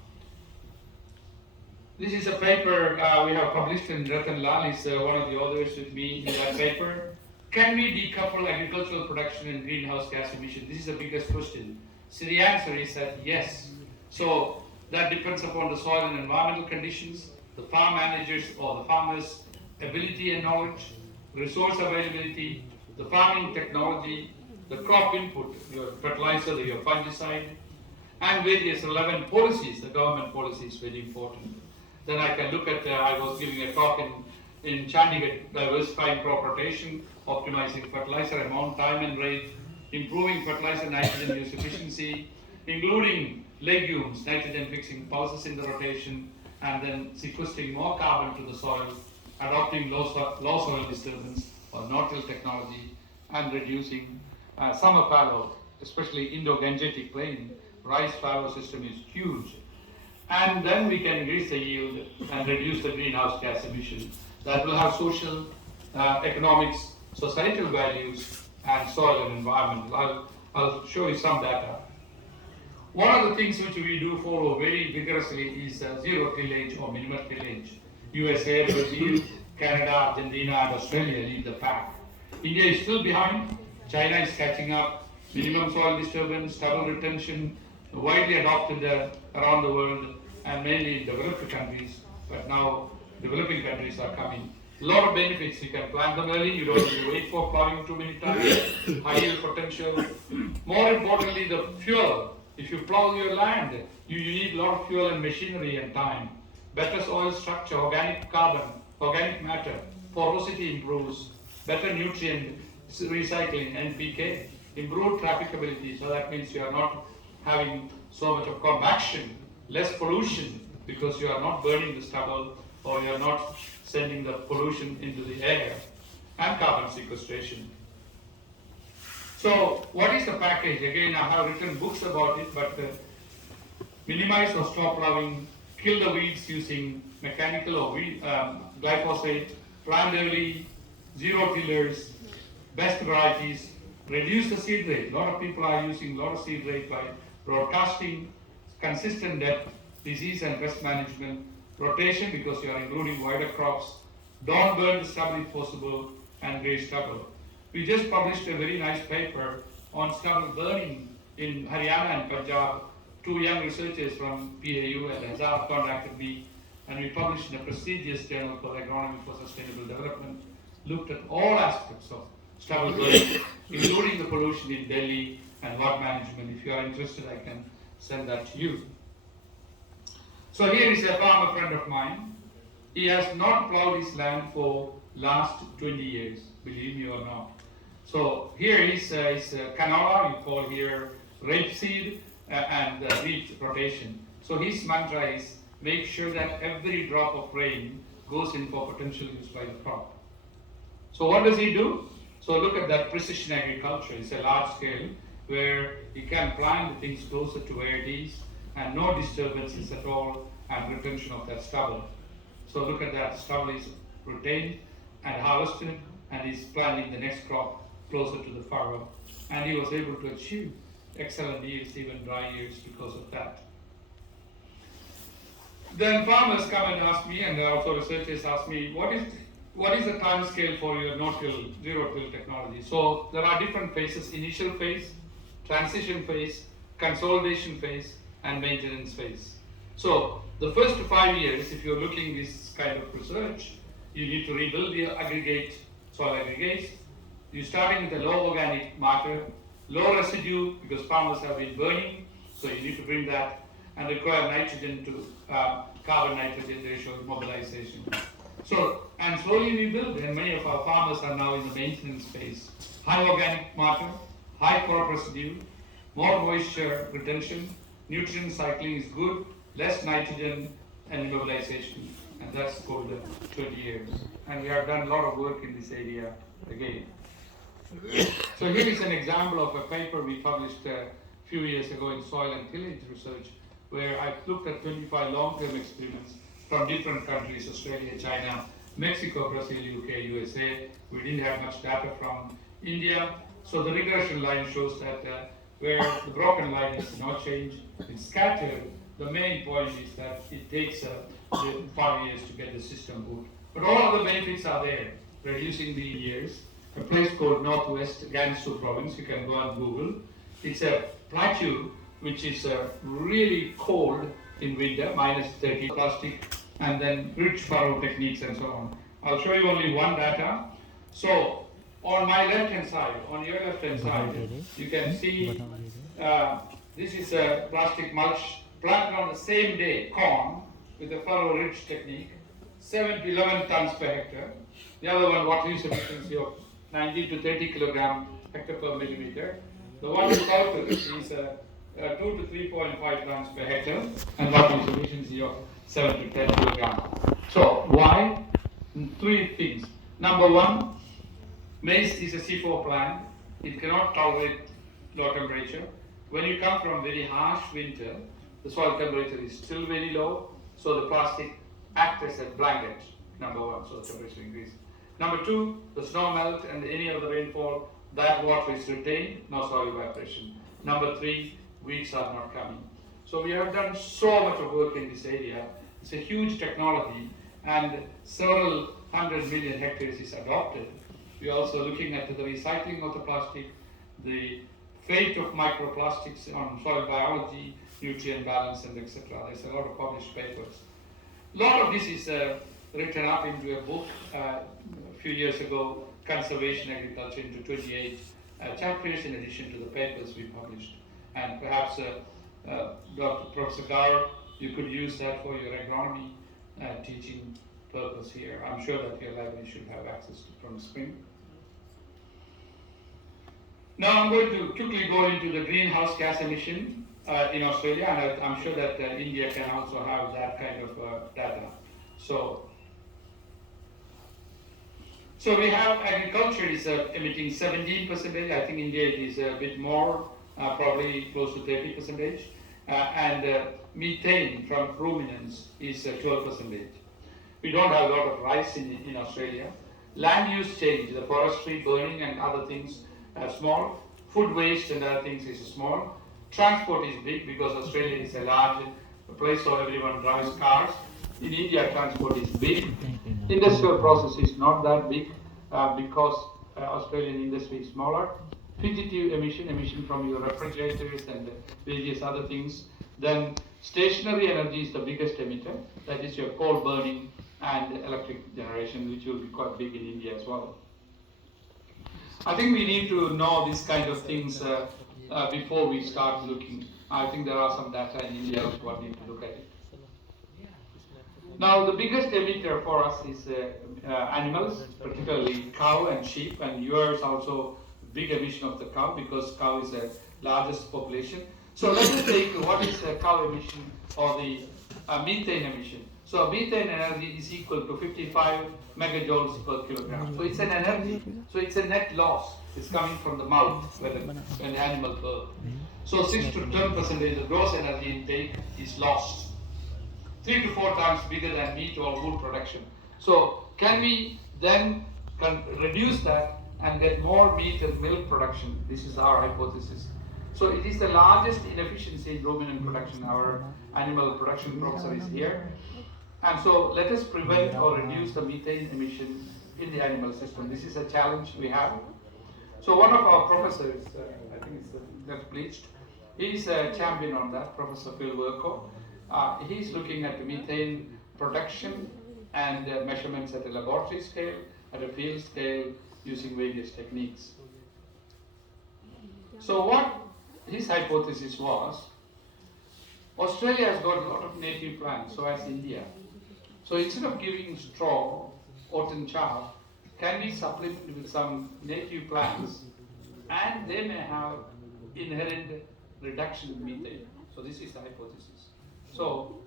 this is a paper we have published, and Ratan Lal is one of the authors with me in that paper. Can we decouple agricultural production and greenhouse gas emissions? This is the biggest question. So the answer is that yes. So that depends upon the soil and environmental conditions, the farm managers or the farmers' ability and knowledge, resource availability, the farming technology, the crop input, your fertilizer, your fungicide, and various relevant policies. The government policy is very important. Then I can look at, I was giving a talk in Chandigarh, diversifying crop rotation, optimizing fertilizer amount, time and rate, improving fertilizer nitrogen use efficiency, including legumes, nitrogen fixing pulses in the rotation, and then sequestering more carbon to the soil, adopting low soil disturbance or no-till technology, and reducing summer fallow, especially Indo-Gangetic plain. Rice fallow system is huge. And then we can increase the yield and reduce the greenhouse gas emissions. That will have social, economics, societal values, and soil and environment. I'll show you some data. One of the things which we do follow very vigorously is zero tillage or minimal tillage. USA, Brazil, Canada, Argentina, and Australia lead the pack. India is still behind. China is catching up. Minimum soil disturbance, stubble retention, widely adopted around the world, and mainly in developed countries. But now developing countries are coming. A lot of benefits. You can plant them early. You don't need to wait for plowing too many times. High yield potential. More importantly, the fuel. If you plow your land, you need a lot of fuel and machinery and time. Better soil structure, organic carbon, organic matter, porosity improves, better nutrient recycling, NPK, improved trafficability. So that means you are not having so much of compaction, less pollution, because you are not burning the stubble or you are not sending the pollution into the air, and carbon sequestration. So what is the package? Again, I have written books about it, but minimize or stop plowing, kill the weeds using mechanical or glyphosate, plant early, zero tillers, best varieties, reduce the seed rate. A lot of people are using a lot of seed rate by broadcasting, consistent depth, disease and pest management, rotation because you are including wider crops, don't burn the stubble if possible, and grey stubble. We just published a very nice paper on stubble burning in Haryana and Punjab. Two young researchers from PAU and Azhar contacted me, and we published in a prestigious journal called Agronomy for Sustainable Development, looked at all aspects of stubble burning, including the pollution in Delhi and what management. If you are interested, I can send that to you. So here is a farmer friend of mine. He has not plowed his land for last 20 years, believe me or not. So here is canola, you call here rapeseed and wheat rotation. So his mantra is make sure that every drop of rain goes in for potential use by the crop. So what does he do? So look at that precision agriculture. It's a large scale where you can plant the things closer to where it is and no disturbances at all and retention of that stubble. So look at that, stubble is retained and harvested and he's planting the next crop closer to the furrow. And he was able to achieve excellent yields, even dry years, because of that. Then farmers come and ask me, and also researchers ask me, what is the time scale for your no-till, zero-till technology? So there are different phases: initial phase, transition phase, consolidation phase, and maintenance phase. So the first 5 years, if you're looking this kind of research, you need to rebuild the soil aggregates. You're starting with a low organic matter, low residue, because farmers have been burning, so you need to bring that, and require nitrogen to carbon nitrogen ratio mobilization. So, and slowly we build, and many of our farmers are now in the maintenance phase. High organic matter, high crop residue, more moisture retention, nutrient cycling is good, less nitrogen and mobilization, and that's called 20 years. And we have done a lot of work in this area again. So here is an example of a paper we published a few years ago in Soil and Tillage Research, where I looked at 25 long-term experiments from different countries: Australia, China, Mexico, Brazil, UK, USA. We didn't have much data from India. So the regression line shows that where the broken line is no change, it's scattered. The main point is that it takes 5 years to get the system good. But all of the benefits are there, reducing the years. A place called Northwest Gansu province, you can go on Google. It's a plateau which is really cold in winter, -30 plastic, and then rich furrow techniques and so on. I'll show you only one data. So on my left hand side, on your left hand side, you can see this is a plastic mulch planted on the same day, corn, with a furrow rich technique, 7 to 11 tons per hectare. The other one, water use efficiency of 19 to 30 kilogram hectare per millimeter. The one without it is 2 to 3.5 tons per hectare, and water use efficiency of 7 to 10 kilogram. So why? 3 things. Number 1, maize is a C4 plant. It cannot tolerate low temperature. When you come from very harsh winter, the soil temperature is still very low, so the plastic acts as a blanket. Number 1, so the temperature increases. Number 2, the snow melt and any other rainfall, that water is retained, no soil evaporation. Number 3, weeds are not coming. So we have done so much of work in this area. It's a huge technology, and several 100 million hectares is adopted. We are also looking at the recycling of the plastic, the fate of microplastics on soil biology, nutrient balance, and etc. There's a lot of published papers. A lot of this is written up into a book a few years ago, Conservation Agriculture, into 28 chapters in addition to the papers we published. And perhaps Dr. Professor Gar, you could use that for your agronomy teaching purpose here. I'm sure that your library should have access to from the spring. Now I'm going to quickly go into the greenhouse gas emission in Australia, and I'm sure that India can also have that kind of data. So we have agriculture is emitting 17%. I think India is a bit more, probably close to 30%. And methane from ruminants is 12%. We don't have a lot of rice in Australia. Land use change, the forestry, burning and other things are small. Food waste and other things is small. Transport is big because Australia is a large place so everyone drives cars. In India, transport is big. Industrial process is not that big because Australian industry is smaller. Fugitive emission from your refrigerators and various other things. Then stationary energy is the biggest emitter. That is your coal burning and electric generation, which will be quite big in India as well. I think we need to know these kind of things before we start looking. I think there are some data in India which one need to look at it. Now, the biggest emitter for us is animals, particularly cow and sheep, and yours also big emission of the cow because cow is the largest population. So let us take what is the cow emission or the methane emission. So methane energy is equal to 55 megajoules per kilogram. So it's an energy. So it's a net loss. It's coming from the mouth when the animal birth. So 6 to 10% the gross energy intake is lost. 3 to 4 times bigger than meat or wool production. So can we then reduce that and get more meat and milk production? This is our hypothesis. So it is the largest inefficiency in ruminant production. Our animal production professor is here. And so let us prevent or reduce the methane emission in the animal system. This is a challenge we have. So one of our professors, I think it's left bleached, he's a champion on that, Professor Phil Werko. He's looking at the methane production and measurements at a laboratory scale, at a field scale, using various techniques. So what his hypothesis was, Australia has got a lot of native plants, so has India. So instead of giving straw, oat and chaff, can we supplement with some native plants, and they may have inherent reduction in methane. So this is the hypothesis. So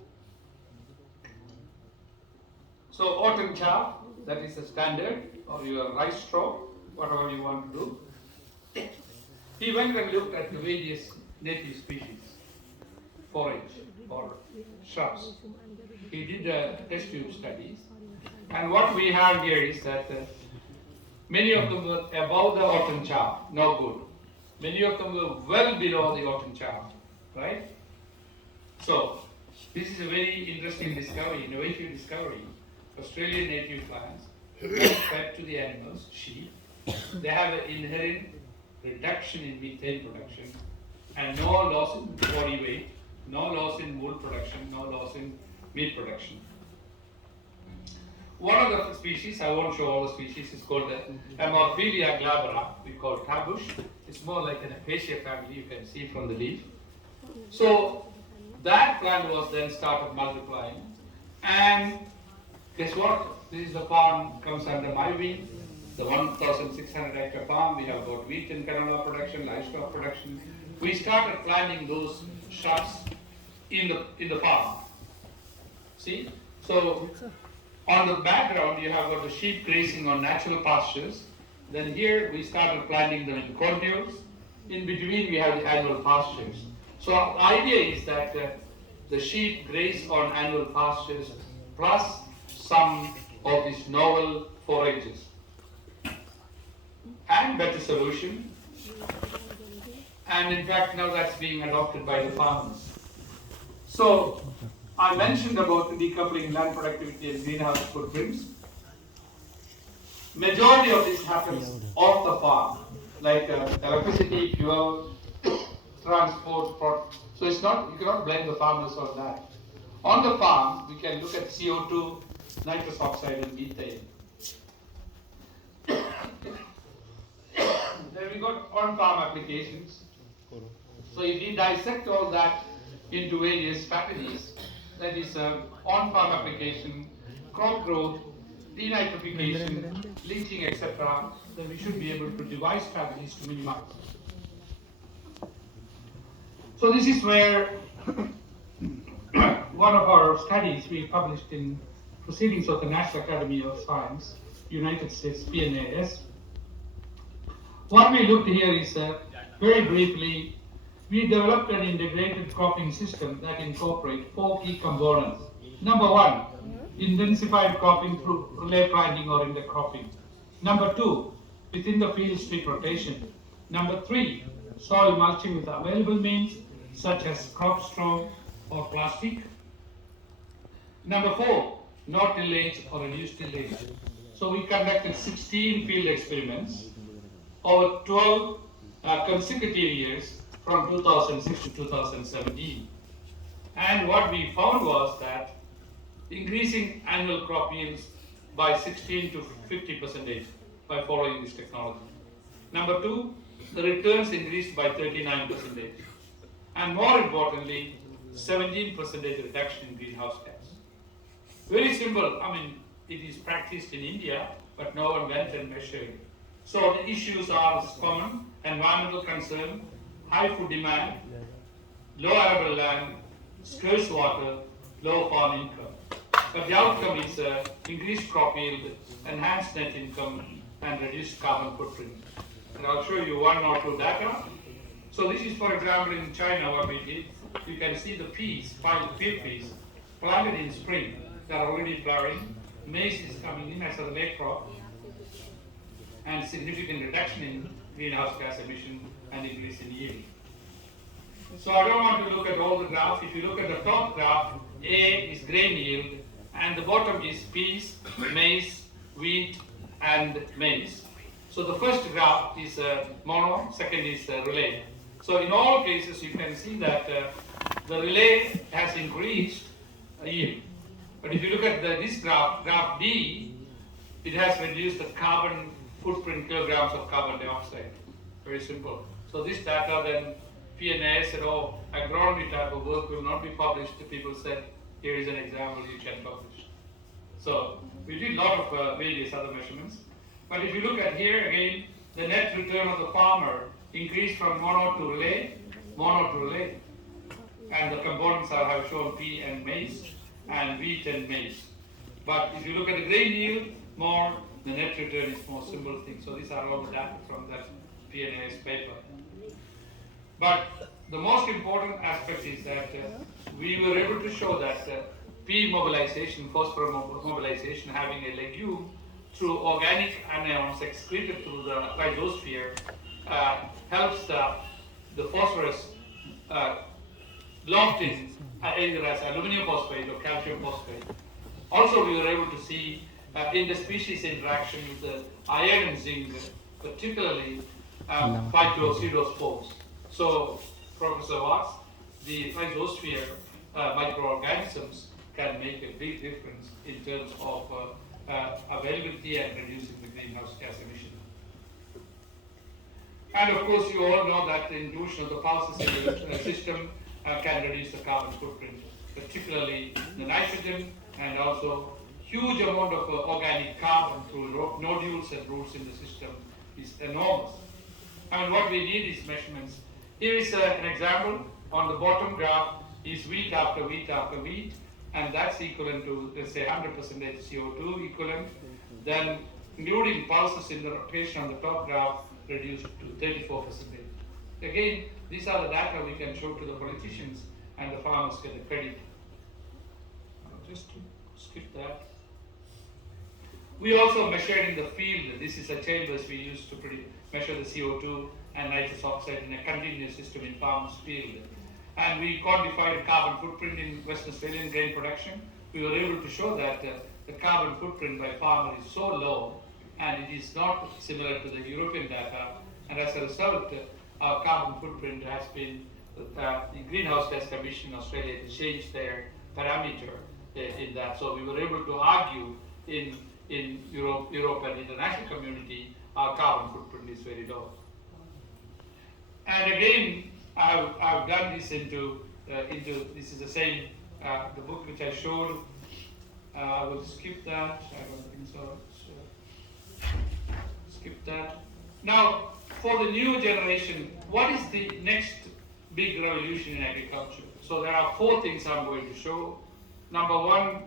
oat and chaff, that is the standard, or your rice straw, whatever you want to do. He went and looked at the various native species, forage or shrubs. He did test tube studies, and what we have here is that many of them were above the oat and chaff, no good. Many of them were well below the oat and chaff, right? So this is a very interesting discovery, innovative discovery. Australian native plants, fed to the animals, sheep, they have an inherent reduction in methane production and no loss in body weight, no loss in wool production, no loss in meat production. One of the species, I won't show all the species, is called the Amorphilia glabra, we call tarbush. It's more like an acacia family, you can see from the leaf. So that plant was then started multiplying, and guess what? This is the farm comes under my wing, the 1,600 hectare farm. We have got wheat and canola production, livestock production. We started planting those shrubs in the farm. See? So on the background you have got the sheep grazing on natural pastures. Then here we started planting them in contours. In between we have the annual pastures. So the idea is that the sheep graze on annual pastures plus some of these novel forages. And better solution. And in fact now that's being adopted by the farmers. So I mentioned about decoupling land productivity and greenhouse footprints. Majority of this happens off the farm, like electricity, fuel, transport. So it's not, you cannot blame the farmers on that. On the farm, we can look at CO2, nitrous oxide, and methane. Then we got on-farm applications. So if we dissect all that into various strategies, that is on-farm application, crop growth, denitrification, leaching, etc., then we should be able to devise strategies to minimize. So this is where one of our studies we published in Proceedings of the National Academy of Science, United States, PNAS. What we looked here is, very briefly, we developed an integrated cropping system that incorporates 4 key components. Number 1, intensified cropping through relay planting or intercropping. Number 2, within the field strip rotation. Number 3, soil mulching with available means such as crop straw or plastic. Number 4, no tillage or reduced tillage. So we conducted 16 field experiments over 12 consecutive years from 2006 to 2017. And what we found was that increasing annual crop yields by 16 to 50% by following this technology. Number 2, the returns increased by 39%. And more importantly, 17% reduction in greenhouse gas. Very simple. I mean, it is practiced in India, but no one went and measured. So the issues are common: environmental concern, high food demand, low arable land, scarce water, low farm income. But the outcome is increased crop yield, enhanced net income, and reduced carbon footprint. And I'll show you one or two data. So this is, for example, in China what we did. You can see the peas, field peas, planted in spring. They are already flowering. Maize is coming in as a late crop, and significant reduction in greenhouse gas emission and increase in yield. So I don't want to look at all the graphs. If you look at the top graph, A is grain yield, and the bottom is peas, maize, wheat, and maize. So the first graph is mono, second is relay. So in all cases, you can see that the relay has increased yield. But if you look at this graph, graph D, it has reduced the carbon footprint, kilograms of carbon dioxide. Very simple. So this data then PNA said, oh, agronomy type of work will not be published. The people said, here is an example you can publish. So we did a lot of various other measurements. But if you look at here again, the net return of the farmer increased from mono to relay. And the components are have shown pea and maize, and wheat and maize. But if you look at the grain yield, more, the net return is more simple thing. So these are all the data from that PNAS paper. But the most important aspect is that we were able to show that pea mobilization, phosphorus mobilization, having a legume through organic anions excreted through the rhizosphere helps the phosphorus locked in either as aluminum phosphate or calcium phosphate. Also, we were able to see in the species interaction with the iron and zinc, particularly phytocedospores. So, Professor Watts, the rhizosphere microorganisms can make a big difference in terms of availability and reducing the greenhouse gas emission. And of course, you all know that the inclusion of the pulses in the system can reduce the carbon footprint, particularly the nitrogen, and also huge amount of organic carbon through nodules and roots in the system is enormous. I mean, what we need is measurements. Here is an example. On the bottom graph is wheat after wheat after wheat, and that's equivalent to, let's say, 100% CO2 equivalent. Then, including pulses in the rotation on the top graph, reduced to 34%. Again, these are the data we can show to the politicians, and the farmers get the credit. Just to skip that. We also measured in the field. This is a chambers we use to measure the CO2 and nitrous oxide in a continuous system in farmers' field. And we quantified carbon footprint in Western Australian grain production. We were able to show that the carbon footprint by farmer is so low, and it is not similar to the European data. And as a result, our carbon footprint has been, the greenhouse gas commission in Australia changed their parameter in that. So we were able to argue in Europe and international community, our carbon footprint is very low. And again, I've done this into this is the same, the book which I showed. I will skip that. I don't think so. Skip that. Now, for the new generation, what is the next big revolution in agriculture? So there are 4 things I'm going to show. Number 1,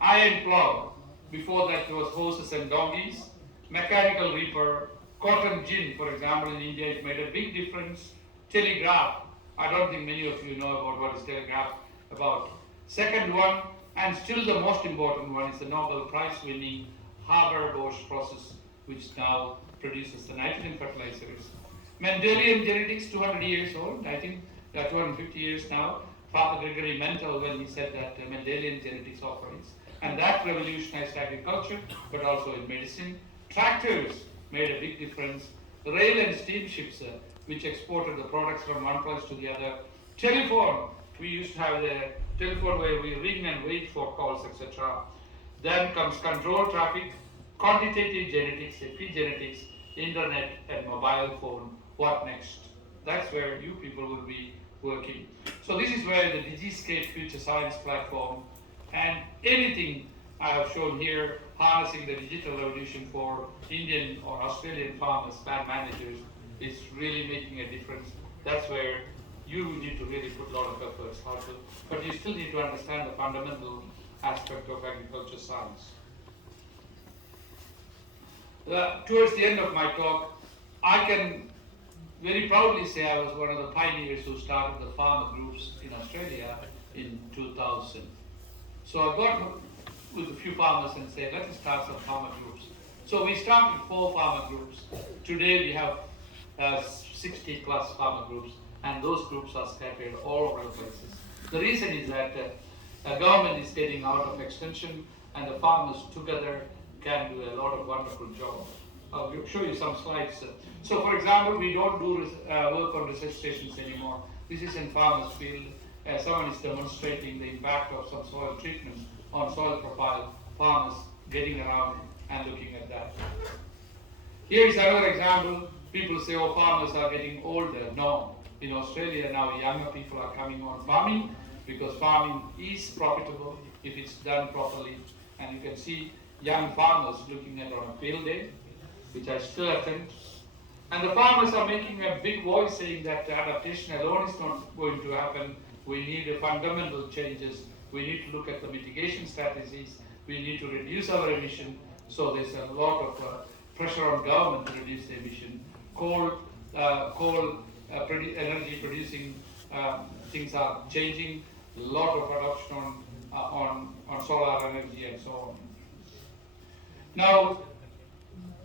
iron plow. Before that, there was horses and donkeys. Mechanical reaper, cotton gin, for example, in India, it made a big difference. Telegraph. I don't think many of you know about what is telegraph about. Second one, and still the most important one, is the Nobel Prize winning Haber-Bosch process, which now produces the nitrogen fertilizers. Mendelian genetics, 200 years old, I think 250 years now. Father Gregory Mendel, when he said that Mendelian genetics offerings. And that revolutionized agriculture, but also in medicine. Tractors made a big difference. Rail and steamships, which exported the products from one place to the other. Telephone, we used to have the telephone where we ring and wait for calls, etc. Then comes control traffic, quantitative genetics, epigenetics, internet, and mobile phone. What next? That's where you people will be working. So this is where the DigiScape Future Science platform And anything I have shown here, harnessing the digital revolution for Indian or Australian farmers, land managers, is really making a difference. That's where you need to really put a lot of efforts, but you still need to understand the fundamental aspect of agriculture science. Towards the end of my talk, I can very proudly say I was one of the pioneers who started the farmer groups in Australia in 2000. So I got with a few farmers and said, let us start some farmer groups. So we started 4 farmer groups. Today we have 60 plus farmer groups, and those groups are scattered all over the places. The reason is that government is getting out of extension, and the farmers together can do a lot of wonderful jobs. I'll show you some slides. So for example, we don't do work on research stations anymore. This is in farmers field. Someone is demonstrating the impact of some soil treatment on soil profile. Farmers getting around and looking at that. Here is another example. People say, oh, farmers are getting older. No. In Australia now, younger people are coming on farming because farming is profitable if it's done properly. And you can see young farmers looking at on a field day, which I still attend. And the farmers are making a big voice saying that adaptation alone is not going to happen. We need fundamental changes. We need to look at the mitigation strategies. We need to reduce our emission. So there's a lot of pressure on government to reduce the emission. Energy producing things are changing. A lot of adoption on solar energy and so on. Now,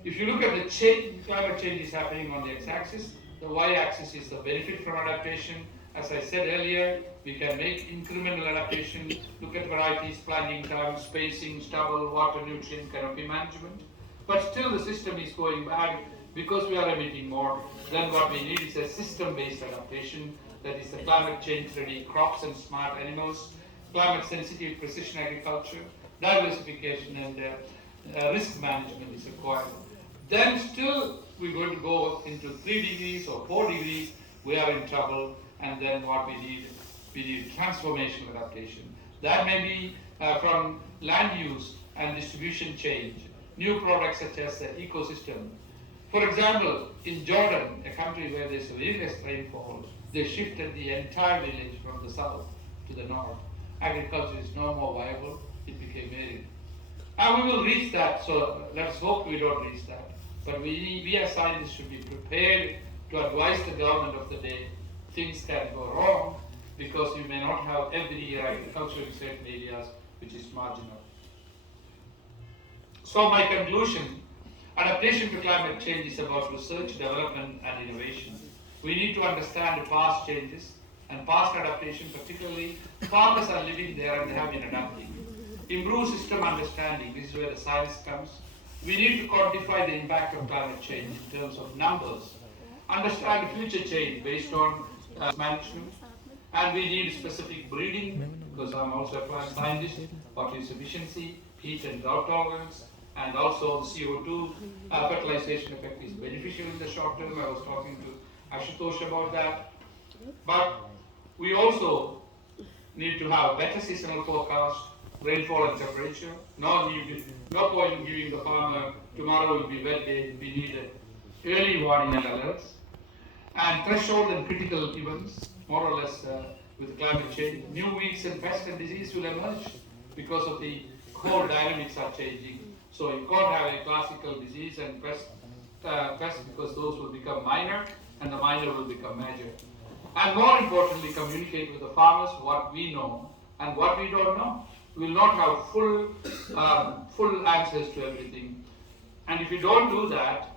if you look at the change, climate change is happening on the x-axis. The y-axis is the benefit from adaptation. As I said earlier, we can make incremental adaptation, look at varieties, planting time, spacing, stubble, water, nutrient, canopy management. But still the system is going back because we are emitting more. Then what we need is a system-based adaptation, that is the climate change-ready crops and smart animals, climate-sensitive precision agriculture, diversification and risk management is required. Then still we're going to go into 3 degrees or 4 degrees, we are in trouble, and then what we need transformational adaptation. That may be from land use and distribution change, new products such as the ecosystem. For example, in Jordan, a country where there's very less rainfall, they shifted the entire village from the south to the north. Agriculture is no more viable, it became arid. And we will reach that, so let's hope we don't reach that. But we as scientists should be prepared to advise the government of the day. Things can go wrong because you may not have every year agriculture in certain areas, which is marginal. So my conclusion, adaptation to climate change is about research, development and innovation. We need to understand the past changes and past adaptation, particularly farmers are living there and they have been adapting. Improve system understanding, this is where the science comes. We need to quantify the impact of climate change in terms of numbers. Understand future change based on management. And we need specific breeding, because I'm also a plant scientist, what is efficiency, heat and drought tolerance, and also the CO2 fertilization effect is beneficial in the short term. I was talking to Ashutosh about that. But we also need to have better seasonal forecast, rainfall and temperature. No point in giving the farmer tomorrow will be wet day. We need early warning and alerts. And threshold and critical events, more or less with climate change. New weeds and pests and disease will emerge because of the core dynamics are changing. So you can't have a classical disease and pest because those will become minor and the minor will become major. And more importantly, communicate with the farmers what we know and what we don't know. We will not have full answers to everything. And if you don't do that,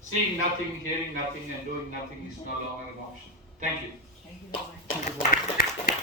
seeing nothing, hearing nothing, and doing nothing is no longer an option. Thank you. Thank you very much.